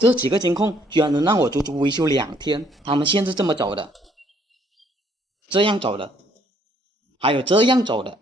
这几个监控居然能让我足足维修2天，他们线是这么走的，这样走的，还有这样走的。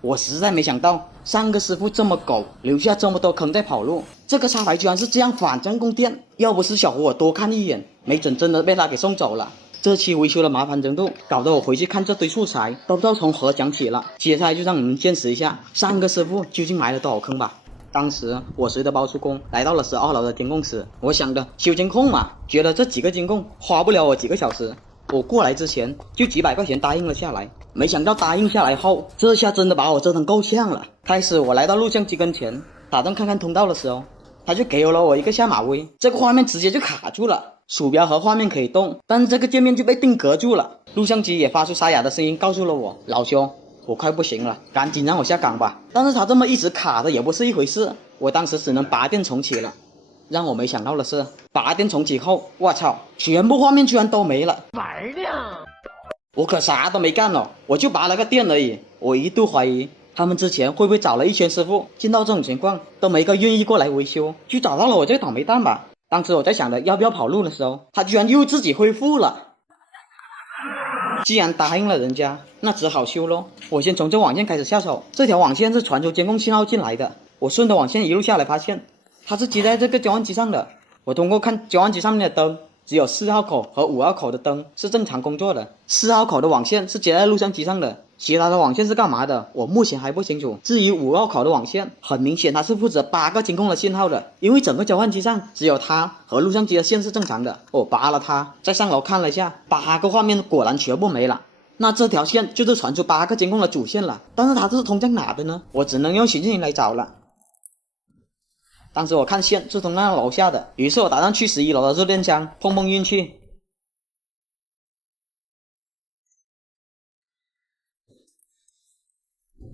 我实在没想到3个师傅这么狗，留下这么多坑在跑路。这个插排居然是这样反向供电，要不是小胡我多看一眼，没准真的被他给送走了。这期维修的麻烦程度，搞得我回去看这堆素材都不知道从何讲起了。接下来就让你们见识一下3个师傅究竟埋了多少坑吧。当时我随着包叔公来到了12楼的监控室，我想着修监控嘛，觉得这几个监控花不了我几个小时。我过来之前就几百块钱答应了下来，没想到答应下来后，这下真的把我折腾够呛了。开始我来到录像机跟前，打算看看通道的时候，他就给了我一个下马威，这个画面直接就卡住了。鼠标和画面可以动，但是这个界面就被定格住了。录像机也发出沙哑的声音，告诉了我，老兄，我快不行了，赶紧让我下岗吧。但是他这么一直卡的也不是一回事，我当时只能拔电重启了。让我没想到的是，拔电重启后，我操，全部画面居然都没了。玩呢？我可啥都没干了，我就拔了个电而已。我一度怀疑他们之前会不会找了一圈师傅，见到这种情况都没个愿意过来维修，就找到了我这个倒霉蛋吧。当时我在想着要不要跑路的时候，他居然又自己恢复了。既然答应了人家，那只好修咯。我先从这网线开始下手，这条网线是传输监控信号进来的。我顺着网线一路下来，发现它是接在这个交换机上的。我通过看交换机上面的灯，只有4号口和5号口的灯是正常工作的。4号口的网线是接在录像机上的，其他的网线是干嘛的，我目前还不清楚。至于5号口的网线，很明显它是负责8个监控的信号的，因为整个交换机上只有它和录像机的线是正常的。我拔了它，再上楼看了一下，8个画面果然全部没了。那这条线就是传出8个监控的主线了，但是它是通向哪的呢？我只能用寻迹来找了。当时我看线是通向楼下的，于是我打算去11楼的热电枪碰碰运气。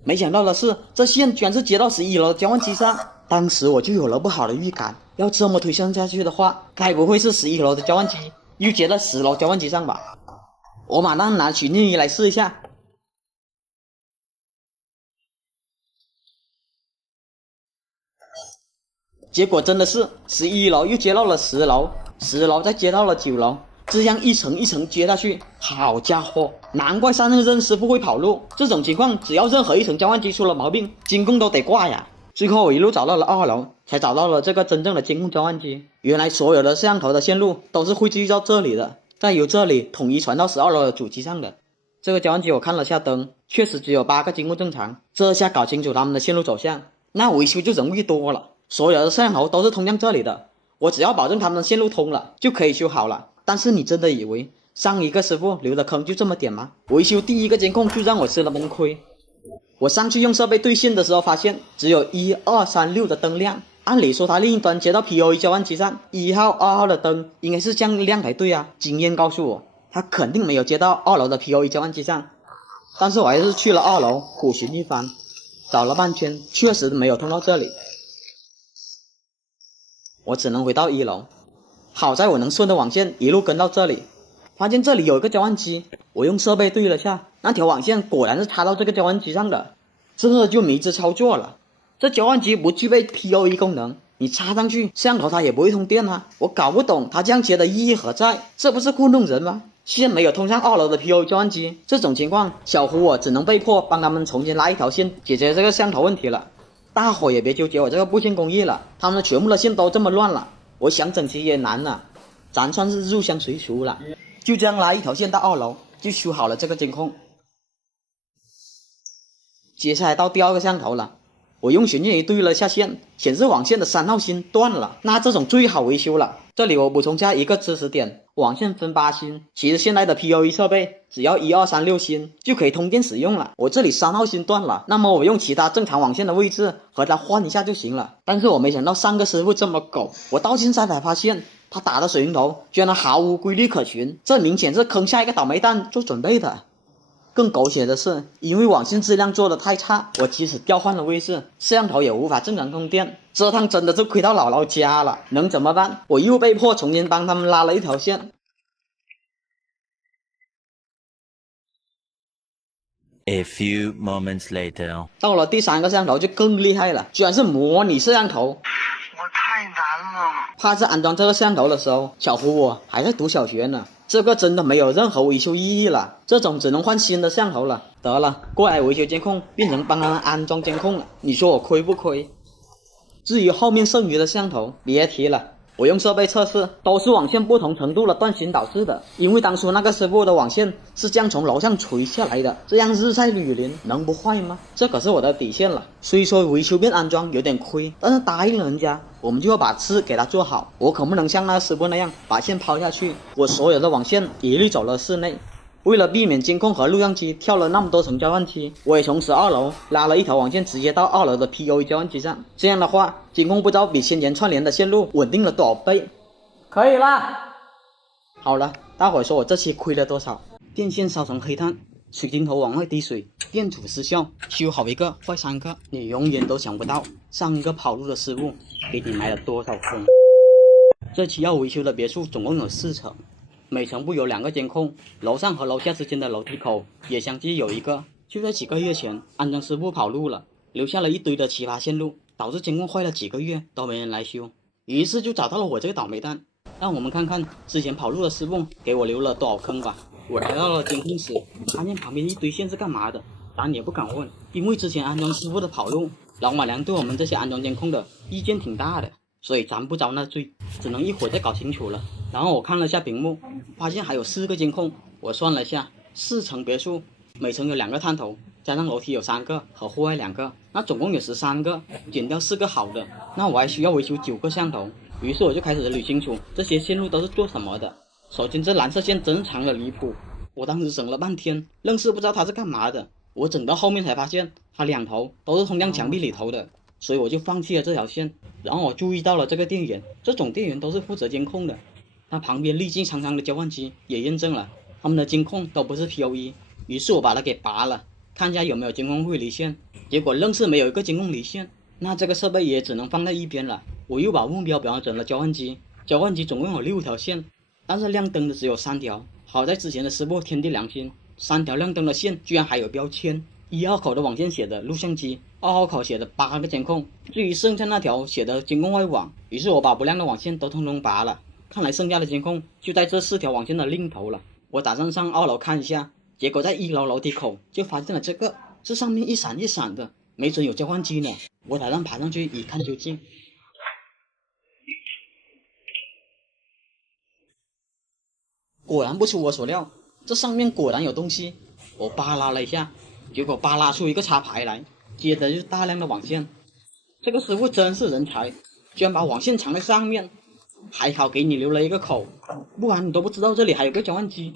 没想到的是，这线居然是接到11楼的交换机上。当时我就有了不好的预感，要这么推算下去的话，该不会是11楼的交换机又接到10楼交换机上吧？我马上拿寻迹仪来试一下。结果真的是11楼又接到了10楼，10楼再接到了9楼，这样一层一层接下去，好家伙，难怪3任师傅会跑路。这种情况，只要任何一层交换机出了毛病，监控都得挂呀。最后我一路找到了2楼，才找到了这个真正的监控交换机。原来所有的摄像头的线路都是汇聚到这里的，再由这里统一传到12楼的主机上的。这个交换机我看了下灯，确实只有8个监控正常。这下搞清楚他们的线路走向，那维修就容易多了。所有的摄像头都是通向这里的，我只要保证他们的线路通了，就可以修好了。但是你真的以为上一个师傅留的坑就这么点吗？维修第一个监控就让我吃了闷亏。我上去用设备对线的时候，发现只有1、2、3、6的灯亮。按理说它另一端接到 PoE 交换机上，1号、2号的灯应该是这样亮才对啊。经验告诉我，它肯定没有接到2楼的 PoE 交换机上。但是我还是去了2楼苦寻一番，找了半天，确实没有通到这里。我只能回到1楼，好在我能顺着网线一路跟到这里，发现这里有一个交换机，我用设备对了下，那条网线果然是插到这个交换机上的，这就迷之操作了。这交换机不具备 PoE 功能，你插上去，摄像头它也不会通电啊，我搞不懂它这样接的意义何在，这不是糊弄人吗？线没有通上2楼的 PoE 交换机，这种情况，小胡我只能被迫帮他们重新拉一条线，解决这个摄像头问题了。大伙也别纠结我这个布线工艺了，他们全部的线都这么乱了，我想整齐也难了，咱算是入乡随俗了。就这样拉一条线到2楼，就修好了这个监控。接下来到第2个摄像头了，我用寻迹仪对了下线，显示网线的3号芯断了，那这种最好维修了。这里我补充下一个知识点，网线分8芯，其实现在的 PoE 设备只要1、2、3、6芯就可以通电使用了。我这里3号芯断了，那么我用其他正常网线的位置和它换一下就行了。但是我没想到3个师傅这么狗，我到现在才发现他打的水龙头居然毫无规律可循，这明显是坑下一个倒霉蛋做准备的。更狗血的是，因为网线质量做的太差，我即使调换了位置，摄像头也无法正常通电。这趟真的是亏到姥姥家了，能怎么办？我又被迫重新帮他们拉了一条线。A few moments later， 到了第3个摄像头就更厉害了，居然是模拟摄像头。我太难了。趴着安装这个摄像头的时候，小胡我还在读小学呢，这个真的没有任何维修意义了，这种只能换新的摄像头了。得了，过来维修监控变成帮他们安装监控了，你说我亏不亏？至于后面剩余的摄像头，别提了。我用设备测试，都是网线不同程度的断线导致的。因为当初那个师傅的网线是这样从楼上垂下来的，这样日晒雨淋能不坏吗？这可是我的底线了。虽说维修变安装有点亏，但是答应了人家，我们就要把事给他做好。我可不能像那个师傅那样把线抛下去，我所有的网线一律走了室内。为了避免监控和录像机跳了那么多层交换机，我也从12楼拉了一条网线直接到2楼的 POE 交换机上。这样的话，监控不知道比先前串联的线路稳定了多少倍。可以啦。好了，大伙说我这期亏了多少？电线烧成黑炭，水晶头往外滴水，电阻失效，修好一个坏3个，你永远都想不到上一个跑路的师傅给你埋了多少坑。这期要维修的别墅总共有4层。每层部有2个监控，楼上和楼下之间的楼梯口也相继有1个。就在几个月前，安装师傅跑路了，留下了一堆的奇葩线路，导致监控坏了几个月都没人来修。于是就找到了我这个倒霉蛋。让我们看看之前跑路的师傅给我留了多少坑吧。我来到了监控室，发现旁边一堆线是干嘛的，咱也不敢问，因为之前安装师傅的跑路，老马娘对我们这些安装监控的意见挺大的，所以咱不遭那罪，只能一会儿再搞清楚了。然后我看了下屏幕，发现还有4个监控。我算了下，4层别墅，每层有2个探头，加上楼梯有3个和户外2个，那总共有13个，减掉4个好的，那我还需要维修9个摄像头。于是我就开始捋清楚这些线路都是做什么的。首先这蓝色线真长的离谱，我当时整了半天，愣是不知道它是干嘛的。我整到后面才发现，它2头都是通向墙壁里头的，所以我就放弃了这条线。然后我注意到了这个电源，这种电源都是负责监控的。它旁边历经长长的交换机也验证了，他们的监控都不是 POE。于是我把它给拔了，看一下有没有监控会离线，结果愣是没有一个监控离线。那这个设备也只能放在一边了。我又把目标标准了交换机，交换机总共有6条线，但是亮灯的只有3条。好在之前的师傅天地良心，3条亮灯的线居然还有标签，1号口的网线写的录像机，2号口写的8个监控，至于剩下那条写的监控外网。于是我把不亮的网线都通通拔了，看来剩下的监控就在这4条网线的另头了。我打算上2楼看一下，结果在1楼楼梯口就发现了这上面一闪一闪的，没准有交换机呢。我打算爬上去一看究竟。果然不出我所料，这上面果然有东西。我扒拉了一下，结果扒拉出一个插排来，接着就是大量的网线。这个师傅真是人才，居然把网线藏在上面，还好给你留了一个口，不然你都不知道这里还有个交换机。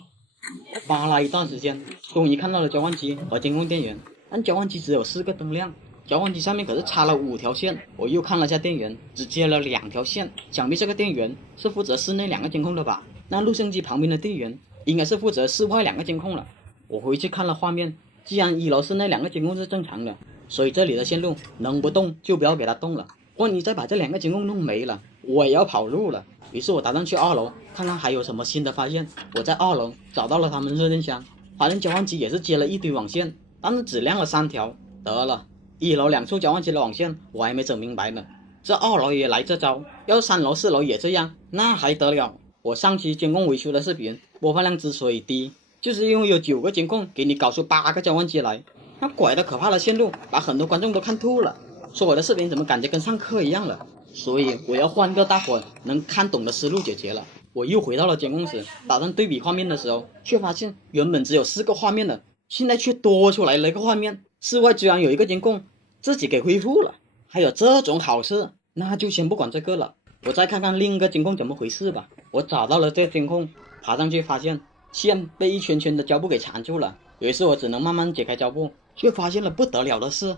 扒拉一段时间，终于看到了交换机和监控电源，但交换机只有4个灯亮，交换机上面可是插了5条线。我又看了下电源，只接了2条线，想必这个电源是负责室内2个监控的吧。那录像机旁边的电源应该是负责室外2个监控了。我回去看了画面，既然1楼室内2个监控是正常的，所以这里的线路能不动就不要给它动了。万一再把这2个监控弄没了，我也要跑路了。于是我打算去2楼看看还有什么新的发现。我在2楼找到了他们热电箱，发现交换机也是接了一堆网线，但是只亮了3条。得了，1楼2处交换机的网线我还没整明白呢，这2楼也来这招，要是3楼4楼也这样，那还得了。我上期监控维修的视频播放量之所以低，就是因为有9个监控给你搞出8个交换机来，那拐的可怕的线路把很多观众都看吐了，说我的视频怎么感觉跟上课一样了。所以我要换个大伙能看懂的思路解决了。我又回到了监控室，打算对比画面的时候，却发现原本只有4个画面的，现在却多出来了一个画面，室外居然有一个监控自己给恢复了。还有这种好事，那就先不管这个了，我再看看另一个监控怎么回事吧。我找到了这监控，爬上去发现线被一圈圈的胶布给缠住了，于是我只能慢慢解开胶布，却发现了不得了的事。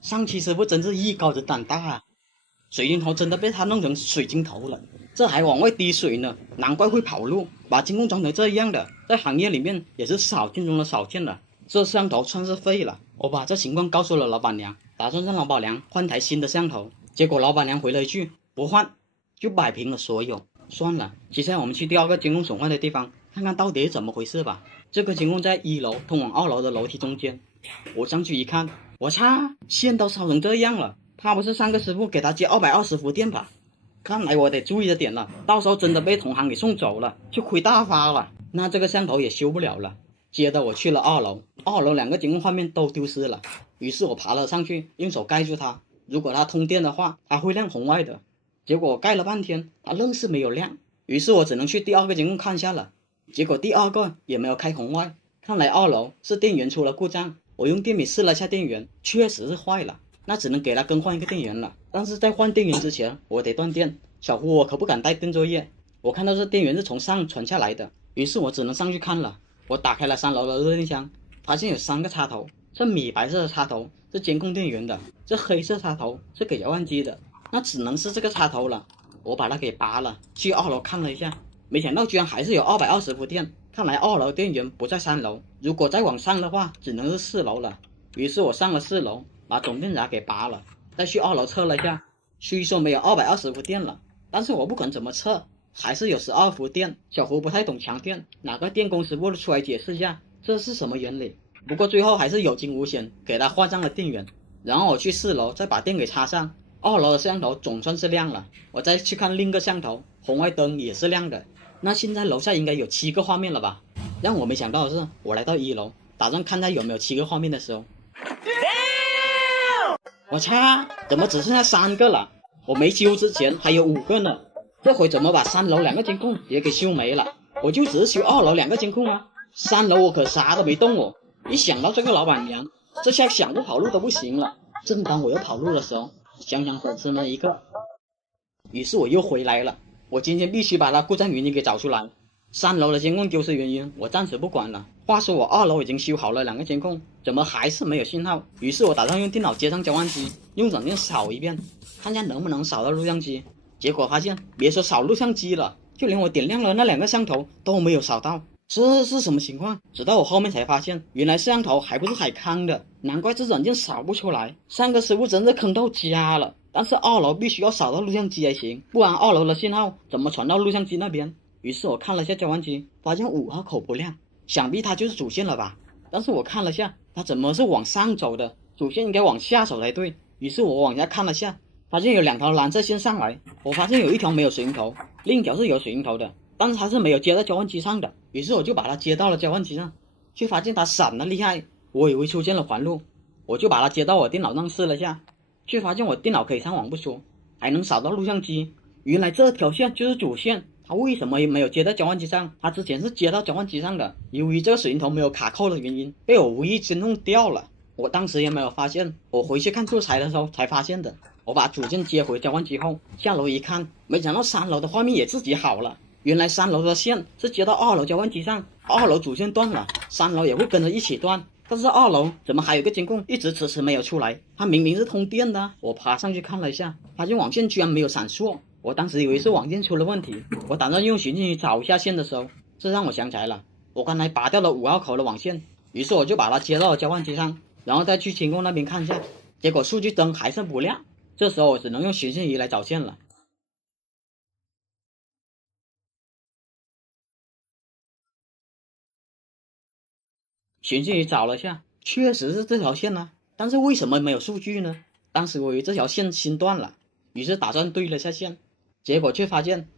上期师傅真是艺高人胆大啊，水晶头真的被他弄成水晶头了，这还往外滴水呢，难怪会跑路，把监控装成这样的，在行业里面也是少见中的少见了。这摄像头算是废了。我把这情况告诉了老板娘，打算让老板娘换台新的摄像头，结果老板娘回了一句不换，就摆平了所有。算了，接下来我们去第2个监控损坏的地方，看看到底怎么回事吧。这个监控在1楼通往2楼的楼梯中间。我上去一看，我擦，线都烧成这样了，他不是上个师傅给他接220伏电吧？看来我得注意着点了，到时候真的被同行给送走了，就亏大发了。那这个摄像头也修不了了。接着我去了2楼，2楼2个监控画面都丢失了。于是我爬了上去，用手盖住它。如果它通电的话，它会亮红外的。结果我盖了半天，它愣是没有亮。于是我只能去第2个监控看一下了。结果第2个也没有开红外，看来2楼是电源出了故障。我用电笔试了一下电源，确实是坏了，那只能给它更换一个电源了。但是在换电源之前，我得断电。小胡我可不敢带电作业。我看到这电源是从上传下来的，于是我只能上去看了。我打开了3楼的热电箱，发现有3个插头，这米白色的插头是监控电源的，这黑色插头是给遥控机的，那只能是这个插头了。我把它给拔了，去2楼看了一下，没想到居然还是有220伏电。看来2楼电源不在3楼，如果再往上的话，只能是4楼了。于是我上了4楼，把总电闸给拔了，再去2楼测了一下，虽说没有220伏电了，但是我不管怎么测，还是有12伏电。小胡不太懂强电，哪个电工师傅出来解释一下这是什么原理。不过最后还是有惊无险，给他换上了电源。然后我去4楼再把电给插上，2楼的摄像头总算是亮了。我再去看另一个摄像头，红外灯也是亮的。那现在楼下应该有7个画面了吧？让我没想到的是，我来到1楼，打算看他有没有7个画面的时候，我操，怎么只剩下3个了？我没修之前还有5个呢，这回怎么把3楼2个监控也给修没了？我就只是修2楼2个监控啊，3楼我可啥都没动哦。一想到这个老板娘，这下想不跑路都不行了。正当我要跑路的时候，想想粉丝们一个，于是我又回来了。我今天必须把它故障原因给找出来。3楼的监控丢失原因我暂时不管了。话说我2楼已经修好了2个监控，怎么还是没有信号？于是我打算用电脑接上交换机，用软件扫一遍，看下能不能扫到录像机。结果发现别说扫录像机了，就连我点亮了那2个摄像头都没有扫到。这是什么情况？直到我后面才发现，原来摄像头还不是海康的，难怪这软件扫不出来。3个师傅真是坑到家了。但是2楼必须要扫到录像机才行，不然2楼的信号怎么传到录像机那边？于是我看了下交换机，发现5号口不亮，想必它就是主线了吧？但是我看了下，它怎么是往上走的？主线应该往下走才对。于是我往下看了下，发现有2条蓝色线上来，我发现有一条没有水银头，另一条是有水银头的，但是它是没有接在交换机上的。于是我就把它接到了交换机上，却发现它闪得厉害，我以为出现了环路，我就把它接到我电脑上试了下，却发现我电脑可以上网不说，还能扫到录像机。原来这条线就是主线，它为什么没有接在交换机上？它之前是接到交换机上的，由于这个水银头没有卡扣的原因，被我无意间弄掉了。我当时也没有发现，我回去看素材的时候才发现的。我把主线接回交换机后，下楼一看，没想到3楼的画面也自己好了。原来3楼的线是接到2楼交换机上，2楼主线断了，3楼也会跟着一起断。但是2楼怎么还有个监控一直迟迟没有出来？它明明是通电的。我爬上去看了一下，发现网线居然没有闪烁。我当时以为是网线出了问题，我打算用寻迹仪找一下线的时候，这让我想起来了，我刚才拔掉了5号口的网线。于是我就把它接到了交换机上，然后再去监控那边看一下，结果数据灯还是不亮。这时候我只能用寻迹仪来找线了。寻迹仪找了下，确实是这条线呢，但是为什么没有数据呢？当时我以为这条线新断了，于是打算对了下线，结果却发现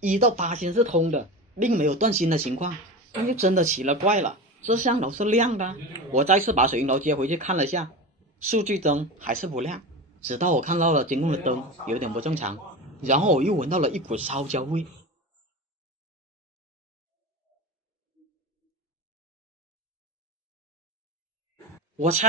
1到8线是通的，并没有断线的情况，那就真的奇了怪了。这摄像头是亮的，我再次把水银头接回去看了下，数据灯还是不亮，直到我看到了监控的灯有点不正常，然后我又闻到了一股烧焦味。我操！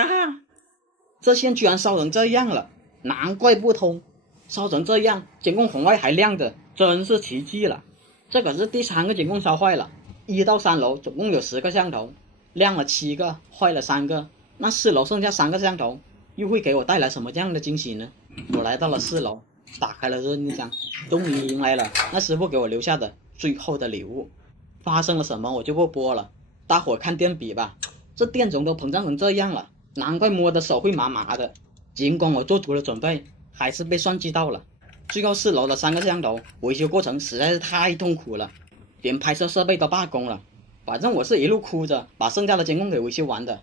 这线居然烧成这样了，难怪不通。烧成这样，监控红外还亮着，真是奇迹了。这可是第3个监控烧坏了。1到3楼总共有10个摄像头，亮了7个，坏了3个。那4楼剩下3个摄像头，又会给我带来什么样的惊喜呢？我来到了4楼，打开了热电箱，终于迎来了那师傅给我留下的最后的礼物。发生了什么我就不播了，大伙看电笔吧。这电容都膨胀成这样了，难怪摸的手会麻麻的。尽管我做足了准备，还是被算计到了。最后4楼的3个摄像头维修过程实在是太痛苦了，连拍摄设备都罢工了。反正我是一路哭着把剩下的监控给维修完的。